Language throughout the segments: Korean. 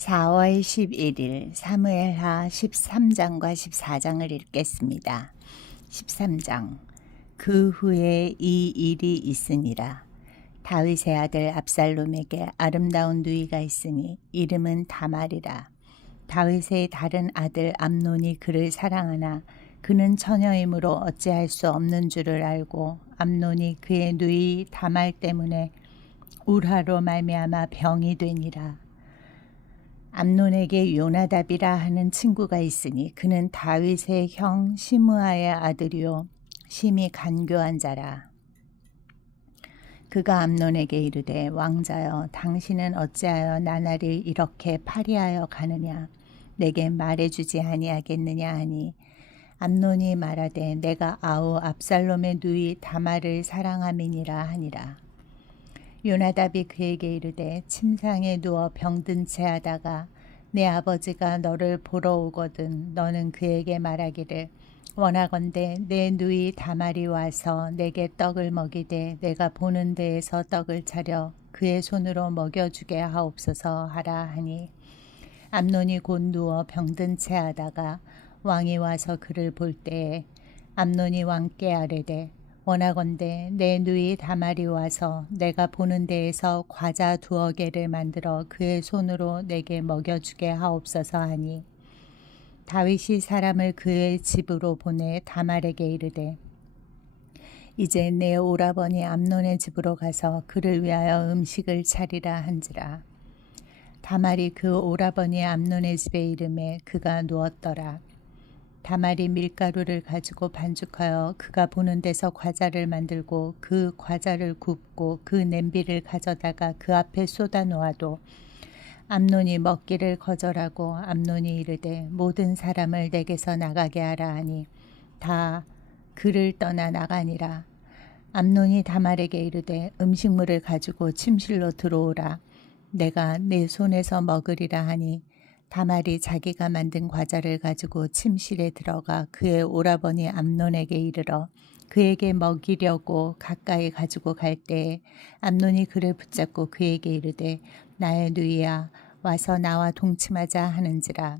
4월 11일 사무엘하 13장과 14장을 읽겠습니다. 13장. 그 후에 이 일이 있으니라. 다윗의 아들 압살롬에게 아름다운 누이가 있으니 이름은 다말이라. 다윗의 다른 아들 암논이 그를 사랑하나 그는 처녀이므로 어찌할 수 없는 줄을 알고 암논이 그의 누이 다말 때문에 울화로 말미암아 병이 되니라. 암논에게 요나답이라 하는 친구가 있으니 그는 다윗의 형 시므아의 아들이요 심히 간교한 자라. 그가 암논에게 이르되 왕자여 당신은 어찌하여 나날이 이렇게 파리하여 가느냐 내게 말해주지 아니하겠느냐 하니 암논이 말하되 내가 아우 압살롬의 누이 다말을 사랑함이니라 하니라. 요나답이 그에게 이르되 침상에 누워 병든 채 하다가 내 아버지가 너를 보러 오거든 너는 그에게 말하기를 원하건대 내 누이 다말이 와서 내게 떡을 먹이되 내가 보는 데에서 떡을 차려 그의 손으로 먹여주게 하옵소서 하라 하니 암논이 곧 누워 병든 채 하다가 왕이 와서 그를 볼 때에 암논이 왕께 아뢰되 원하건대 내 누이 다말이 와서 내가 보는 데에서 과자 2개를 만들어 그의 손으로 내게 먹여주게 하옵소서 하니 다윗이 사람을 그의 집으로 보내 다말에게 이르되 이제 내 오라버니 암논의 집으로 가서 그를 위하여 음식을 차리라 한지라. 다말이 그 오라버니 암논의 집에 이르매 그가 누웠더라. 다말이 밀가루를 가지고 반죽하여 그가 보는 데서 과자를 만들고 그 과자를 굽고 그 냄비를 가져다가 그 앞에 쏟아 놓아도 암논이 먹기를 거절하고 암논이 이르되 모든 사람을 내게서 나가게 하라 하니 다 그를 떠나 나가니라. 암논이 다말에게 이르되 음식물을 가지고 침실로 들어오라. 내가 내 손에서 먹으리라 하니 다말이 자기가 만든 과자를 가지고 침실에 들어가 그의 오라버니 암논에게 이르러 그에게 먹이려고 가까이 가지고 갈 때에 암논이 그를 붙잡고 그에게 이르되 나의 누이야 와서 나와 동침하자 하는지라.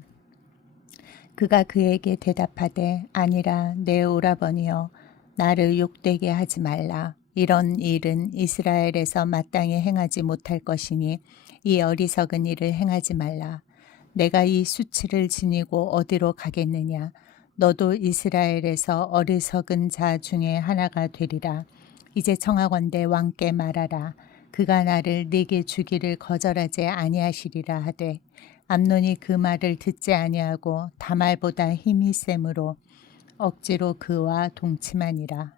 그가 그에게 대답하되 아니라 내 오라버니여 나를 욕되게 하지 말라. 이런 일은 이스라엘에서 마땅히 행하지 못할 것이니 이 어리석은 일을 행하지 말라. 내가 이 수치를 지니고 어디로 가겠느냐. 너도 이스라엘에서 어리석은 자 중에 하나가 되리라. 이제 청하건대 왕께 말하라. 그가 나를 네게 주기를 거절하지 아니하시리라 하되 암논이 그 말을 듣지 아니하고 다말보다 힘이 세므로 억지로 그와 동침하니라.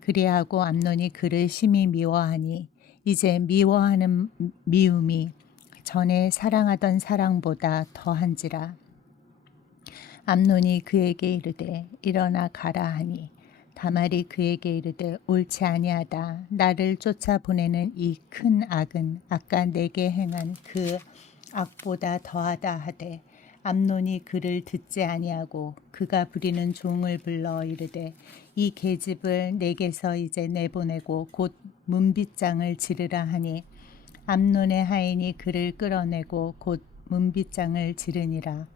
그리하고 암논이 그를 심히 미워하니 이제 미워하는 미움이 전에 사랑하던 사랑보다 더한지라. 암논이 그에게 이르되 일어나 가라 하니 다말이 그에게 이르되 옳지 아니하다. 나를 쫓아보내는 이 큰 악은 아까 내게 행한 그 악보다 더하다 하되 암논이 그를 듣지 아니하고 그가 부리는 종을 불러 이르되 이 계집을 내게서 이제 내보내고 곧 문빗장을 지르라 하니 암논의 하인이 그를 끌어내고 곧 문빗장을 지르니라.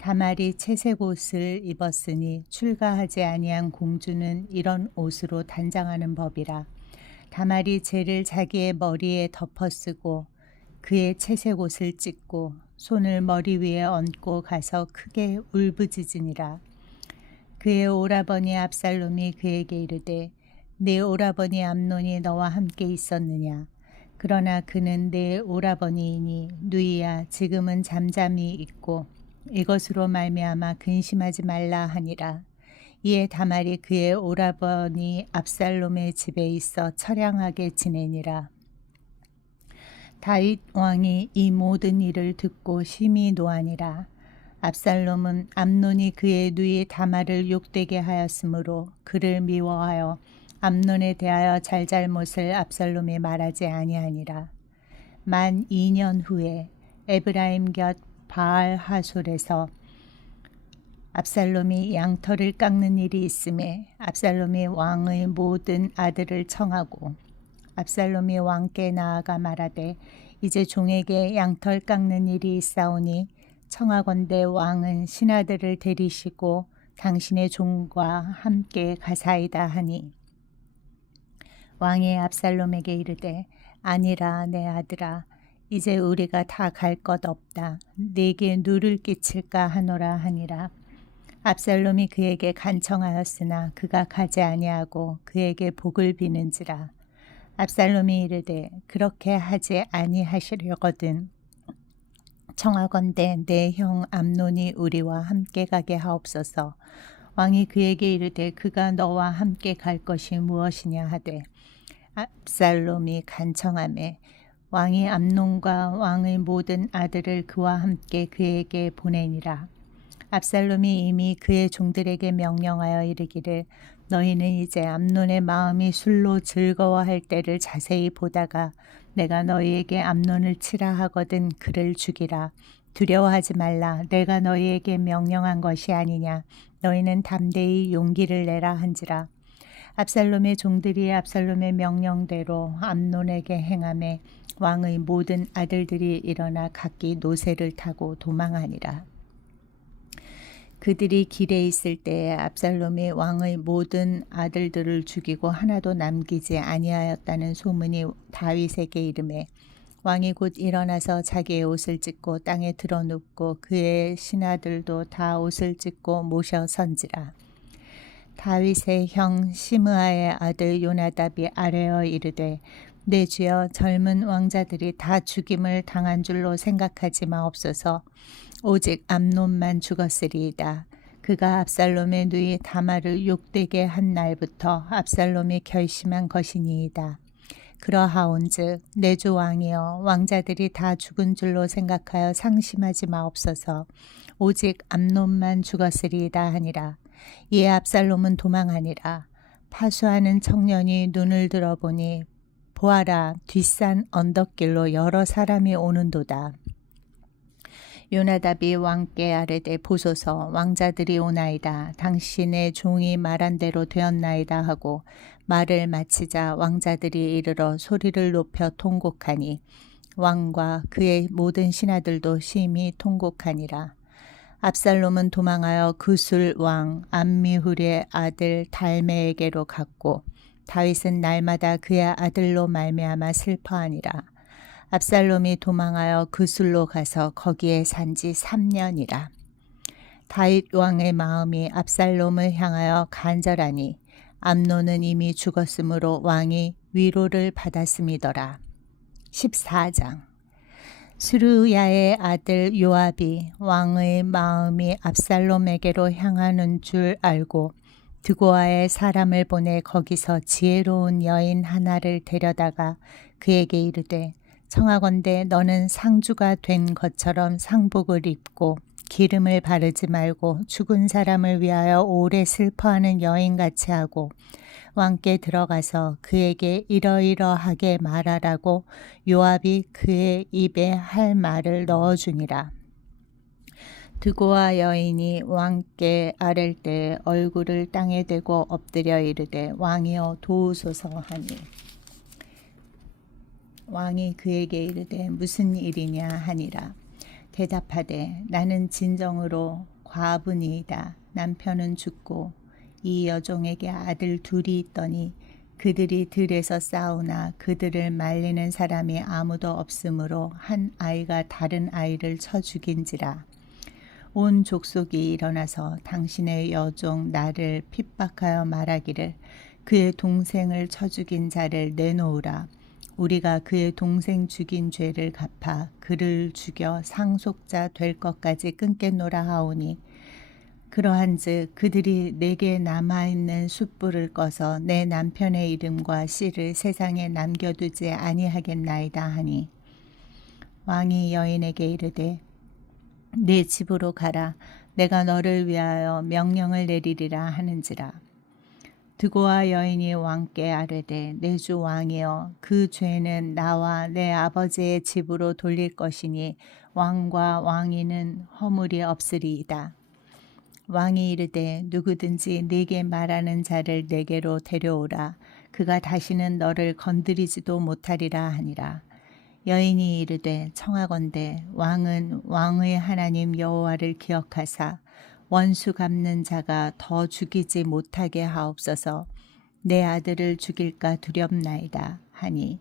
다말이 채색 옷을 입었으니 출가하지 아니한 공주는 이런 옷으로 단장하는 법이라. 다말이 재를 자기의 머리에 덮어쓰고 그의 채색 옷을 찢고 손을 머리 위에 얹고 가서 크게 울부짖으니라. 그의 오라버니 압살롬이 그에게 이르되 내 오라버니 암논이 너와 함께 있었느냐. 그러나 그는 내 오라버니이니 누이야 지금은 잠잠히 있고 이것으로 말미암아 근심하지 말라 하니라. 이에 다말이 그의 오라버니 압살롬의 집에 있어 처량하게 지내니라. 다윗 왕이 이 모든 일을 듣고 심히 노하니라. 압살롬은 암논이 그의 누이 다말을 욕되게 하였으므로 그를 미워하여 암논에 대하여 잘잘못을 압살롬이 말하지 아니하니라. 만 2년 후에 에브라임 곁 바알 하솔에서 압살롬이 양털을 깎는 일이 있음에 압살롬이 왕의 모든 아들을 청하고 압살롬이 왕께 나아가 말하되 이제 종에게 양털 깎는 일이 있사오니 청하건대 왕은 신하들을 데리시고 당신의 종과 함께 가사이다 하니 왕이 압살롬에게 이르되 아니라 내 아들아 이제 우리가 다 갈 것 없다. 네게 누를 끼칠까 하노라 하니라. 압살롬이 그에게 간청하였으나 그가 가지 아니하고 그에게 복을 비는지라. 압살롬이 이르되 그렇게 하지 아니하시려거든 청하건대 내 형 암논이 우리와 함께 가게 하옵소서. 왕이 그에게 이르되 그가 너와 함께 갈 것이 무엇이냐 하되 압살롬이 간청하매 왕이 암논과 왕의 모든 아들을 그와 함께 그에게 보내니라. 압살롬이 이미 그의 종들에게 명령하여 이르기를 너희는 이제 암논의 마음이 술로 즐거워할 때를 자세히 보다가 내가 너희에게 암논을 치라 하거든 그를 죽이라. 두려워하지 말라. 내가 너희에게 명령한 것이 아니냐. 너희는 담대히 용기를 내라 한지라. 압살롬의 종들이 압살롬의 명령대로 암논에게 행하매 왕의 모든 아들들이 일어나 각기 노새를 타고 도망하니라. 그들이 길에 있을 때에 압살롬이 왕의 모든 아들들을 죽이고 하나도 남기지 아니하였다는 소문이 다윗에게 이르매 왕이 곧 일어나서 자기의 옷을 찢고 땅에 드러눕고 그의 신하들도 다 옷을 찢고 모셔 선지라. 다윗의 형 시므아의 아들 요나답이 아뢰어 이르되 내 주여 젊은 왕자들이 다 죽임을 당한 줄로 생각하지 마옵소서. 오직 암논만 죽었으리이다. 그가 압살롬의 누이 다말을 욕되게 한 날부터 압살롬이 결심한 것이니이다. 그러하온즉 내 주 왕이여 왕자들이 다 죽은 줄로 생각하여 상심하지 마옵소서. 오직 암논만 죽었으리이다 하니라. 이에 압살롬은 도망하니라. 파수하는 청년이 눈을 들어보니 보아라 뒷산 언덕길로 여러 사람이 오는도다. 요나답이 왕께 아뢰되 보소서 왕자들이 오나이다. 당신의 종이 말한 대로 되었나이다 하고 말을 마치자 왕자들이 이르러 소리를 높여 통곡하니 왕과 그의 모든 신하들도 심히 통곡하니라. 압살롬은 도망하여 그술 왕 암미훌의 아들 달메에게로 갔고 다윗은 날마다 그의 아들로 말미암아 슬퍼하니라. 압살롬이 도망하여 그술로 가서 거기에 산지 3년이라. 다윗 왕의 마음이 압살롬을 향하여 간절하니 암논은 이미 죽었으므로 왕이 위로를 받았음이더라. 14장. 스루야의 아들 요압이 왕의 마음이 압살롬에게로 향하는 줄 알고 드고아에 사람을 보내 거기서 지혜로운 여인 하나를 데려다가 그에게 이르되 청하건대 너는 상주가 된 것처럼 상복을 입고 기름을 바르지 말고 죽은 사람을 위하여 오래 슬퍼하는 여인같이 하고 왕께 들어가서 그에게 이러이러하게 말하라고 요압이 그의 입에 할 말을 넣어주니라. 드고아 여인이 왕께 아랠 때 얼굴을 땅에 대고 엎드려 이르되 왕이여 도우소서 하니 왕이 그에게 이르되 무슨 일이냐 하니라. 대답하되 나는 진정으로 과부니이다. 남편은 죽고 이 여종에게 아들 둘이 있더니 그들이 들에서 싸우나 그들을 말리는 사람이 아무도 없으므로 한 아이가 다른 아이를 쳐 죽인지라. 온 족속이 일어나서 당신의 여종 나를 핍박하여 말하기를 그의 동생을 쳐 죽인 자를 내놓으라. 우리가 그의 동생 죽인 죄를 갚아 그를 죽여 상속자 될 것까지 끊겠노라 하오니 그러한즉 그들이 내게 남아있는 숯불을 꺼서 내 남편의 이름과 씨를 세상에 남겨두지 아니하겠나이다 하니 왕이 여인에게 이르되 내 집으로 가라. 내가 너를 위하여 명령을 내리리라 하는지라. 드고아 여인이 왕께 아뢰되 내 주 왕이여 그 죄는 나와 내 아버지의 집으로 돌릴 것이니 왕과 왕위는 허물이 없으리이다. 왕이 이르되 누구든지 네게 말하는 자를 내게로 데려오라. 그가 다시는 너를 건드리지도 못하리라 하니라. 여인이 이르되 청하건대 왕은 왕의 하나님 여호와를 기억하사 원수 갚는 자가 더 죽이지 못하게 하옵소서. 내 아들을 죽일까 두렵나이다 하니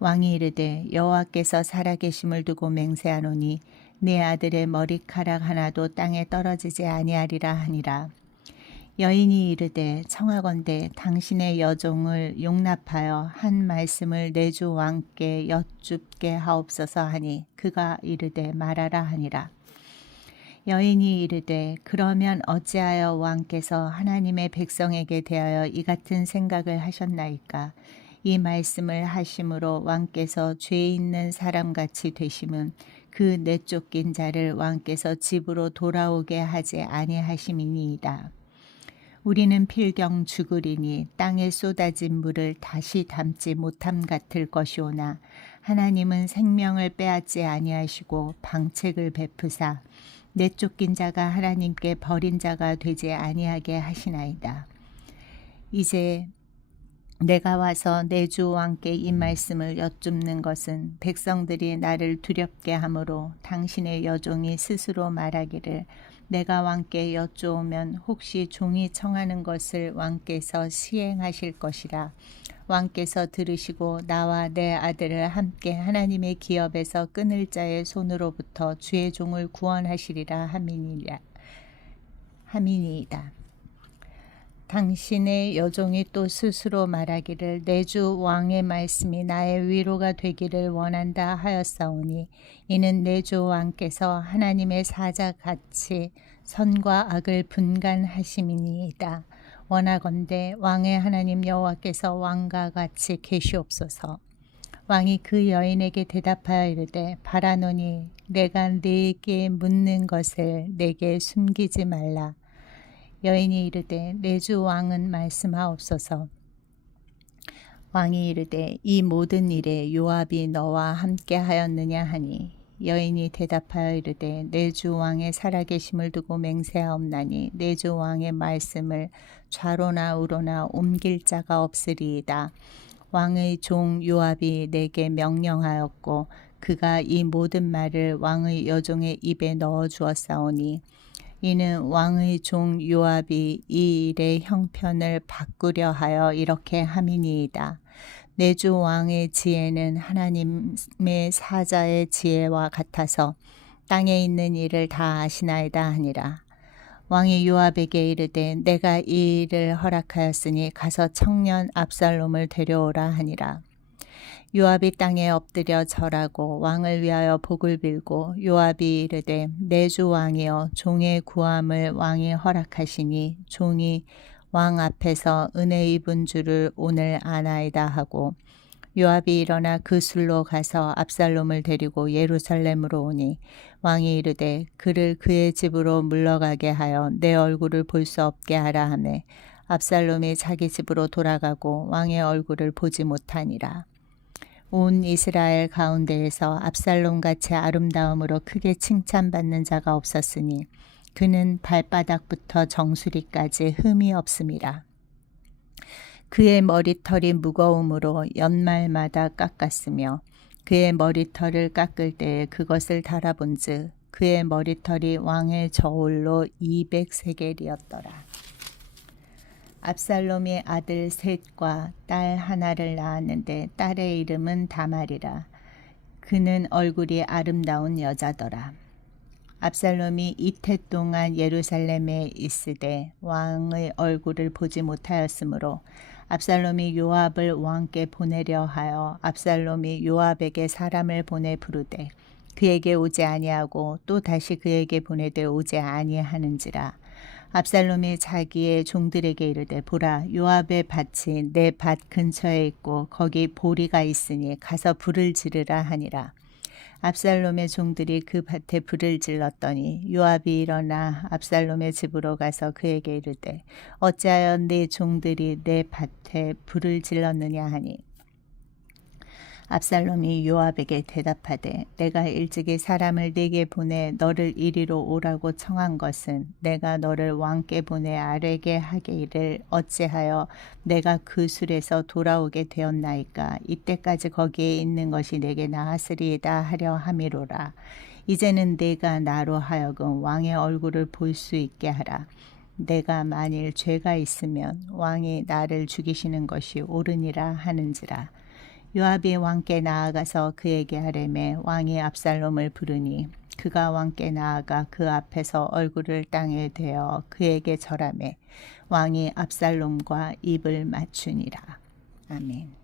왕이 이르되 여호와께서 살아계심을 두고 맹세하노니 내 아들의 머리카락 하나도 땅에 떨어지지 아니하리라 하니라. 여인이 이르되 청하건대 당신의 여종을 용납하여 한 말씀을 내 주 왕께 여쭙게 하옵소서 하니 그가 이르되 말하라 하니라. 여인이 이르되 그러면 어찌하여 왕께서 하나님의 백성에게 대하여 이 같은 생각을 하셨나이까? 이 말씀을 하심으로 왕께서 죄 있는 사람같이 되심은 그 내쫓긴 자를 왕께서 집으로 돌아오게 하지 아니하심이니이다. 우리는 필경 죽으리니 땅에 쏟아진 물을 다시 담지 못함 같을 것이오나 하나님은 생명을 빼앗지 아니하시고 방책을 베푸사 내쫓긴 자가 하나님께 버린 자가 되지 아니하게 하시나이다. 이제 내가 와서 내 주 왕께 이 말씀을 여쭙는 것은 백성들이 나를 두렵게 하므로 당신의 여종이 스스로 말하기를 내가 왕께 여쭈오면 혹시 종이 청하는 것을 왕께서 시행하실 것이라. 왕께서 들으시고 나와 내 아들을 함께 하나님의 기업에서 끊을 자의 손으로부터 주의 종을 구원하시리라 함이니이다. 당신의 여종이 또 스스로 말하기를 내 주 왕의 말씀이 나의 위로가 되기를 원한다 하였사오니 이는 내 주 왕께서 하나님의 사자같이 선과 악을 분간하심이니이다. 원하건대 왕의 하나님 여호와께서 왕과 같이 계시옵소서. 왕이 그 여인에게 대답하여 이르되 바라노니 내가 네게 묻는 것을 내게 숨기지 말라. 여인이 이르되 내 주 왕은 말씀하옵소서. 왕이 이르되 이 모든 일에 요압이 너와 함께 하였느냐 하니 여인이 대답하여 이르되 내 주 왕의 살아계심을 두고 맹세하옵나니 내 주 왕의 말씀을 좌로나 우로나 옮길 자가 없으리이다. 왕의 종 요압이 내게 명령하였고 그가 이 모든 말을 왕의 여종의 입에 넣어 주었사오니 이는 왕의 종 요압이 이 일의 형편을 바꾸려 하여 이렇게 함이니이다. 내 주 왕의 지혜는 하나님의 사자의 지혜와 같아서 땅에 있는 일을 다 아시나이다 하니라. 왕이 요압에게 이르되 내가 이 일을 허락하였으니 가서 청년 압살롬을 데려오라 하니라. 요압이 땅에 엎드려 절하고 왕을 위하여 복을 빌고 요압이 이르되 내 주 왕이여 종의 구함을 왕이 허락하시니 종이 왕 앞에서 은혜 입은 줄을 오늘 아나이다 하고 요압이 일어나 그 술로 가서 압살롬을 데리고 예루살렘으로 오니 왕이 이르되 그를 그의 집으로 물러가게 하여 내 얼굴을 볼 수 없게 하라 하매 압살롬이 자기 집으로 돌아가고 왕의 얼굴을 보지 못하니라. 온 이스라엘 가운데에서 압살롬같이 아름다움으로 크게 칭찬받는 자가 없었으니 그는 발바닥부터 정수리까지 흠이 없음이라. 그의 머리털이 무거움으로 연말마다 깎았으며 그의 머리털을 깎을 때에 그것을 달아본즉 그의 머리털이 왕의 저울로 200세겔이었더라. 압살롬이 아들 셋과 딸 하나를 낳았는데 딸의 이름은 다말이라. 그는 얼굴이 아름다운 여자더라. 압살롬이 이태 동안 예루살렘에 있으되 왕의 얼굴을 보지 못하였으므로 압살롬이 요압을 왕께 보내려 하여 압살롬이 요압에게 사람을 보내 부르되 그에게 오지 아니하고 또 다시 그에게 보내되 오지 아니하는지라. 압살롬이 자기의 종들에게 이르되 보라 요압의 밭이 내 밭 근처에 있고 거기 보리가 있으니 가서 불을 지르라 하니라. 압살롬의 종들이 그 밭에 불을 질렀더니 요압이 일어나 압살롬의 집으로 가서 그에게 이르되 어찌하여 네 종들이 내 밭에 불을 질렀느냐 하니 압살롬이 요압에게 대답하되 내가 일찍이 사람을 네게 보내 너를 이리로 오라고 청한 것은 내가 너를 왕께 보내 아뢰게 하기를 어찌하여 내가 그 술에서 돌아오게 되었나이까. 이때까지 거기에 있는 것이 내게 나았으리이다 하려 함이로라. 이제는 네가 나로 하여금 왕의 얼굴을 볼 수 있게 하라. 내가 만일 죄가 있으면 왕이 나를 죽이시는 것이 옳으니라 하는지라. 요압이 왕께 나아가서 그에게 하려매 왕이 압살롬을 부르니 그가 왕께 나아가 그 앞에서 얼굴을 땅에 대어 그에게 절하매 왕이 압살롬과 입을 맞추니라. 아멘.